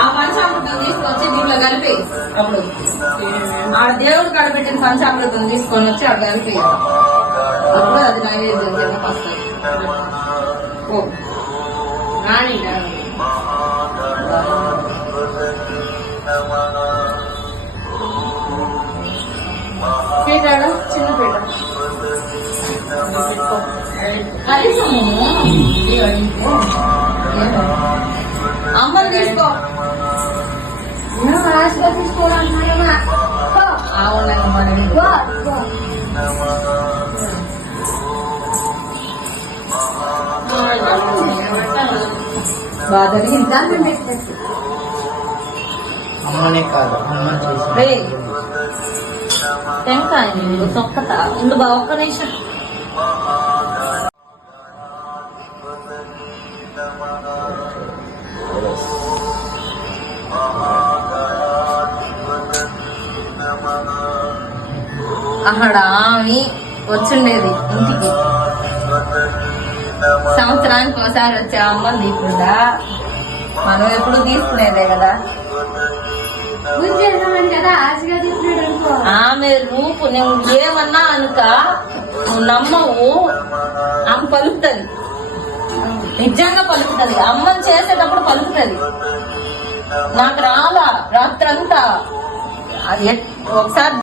ఆ పంచామృతం తీసుకొచ్చి దీంట్లో కలిపి అప్పుడు ఆడ దేవుడు కడబెట్టిన పంచామృతం తీసుకొని వచ్చి అక్కడ కలిపి అప్పుడు అది నైవేద్యం కిందకి వస్తుంది. రాణి పీటాడ చిన్న పీట కలిసము అమ్మని తీసుకో తీసుకోవాలన్నా బాగా అమ్మనే కాదు టెంకాయ తొక్కత ఉండు బా ఒక్క నిమిషం. అక్కడ ఆమె వచ్చిండేది ఇంటికి సంవత్సరానికి ఒకసారి వచ్చే అమ్మని తీసుకుంటా. మనం ఎప్పుడు తీసుకునేదే కదా. ఆమె రూపు నువ్వు ఏమన్నా అనుక నువ్వు నమ్మవు. ఆమె పలుకుతుంది, నిజంగా పలుకుతుంది. అమ్మని చేసేటప్పుడు పలుకుతుంది. నాకు రాలా రాత్రంతా ఒకసారి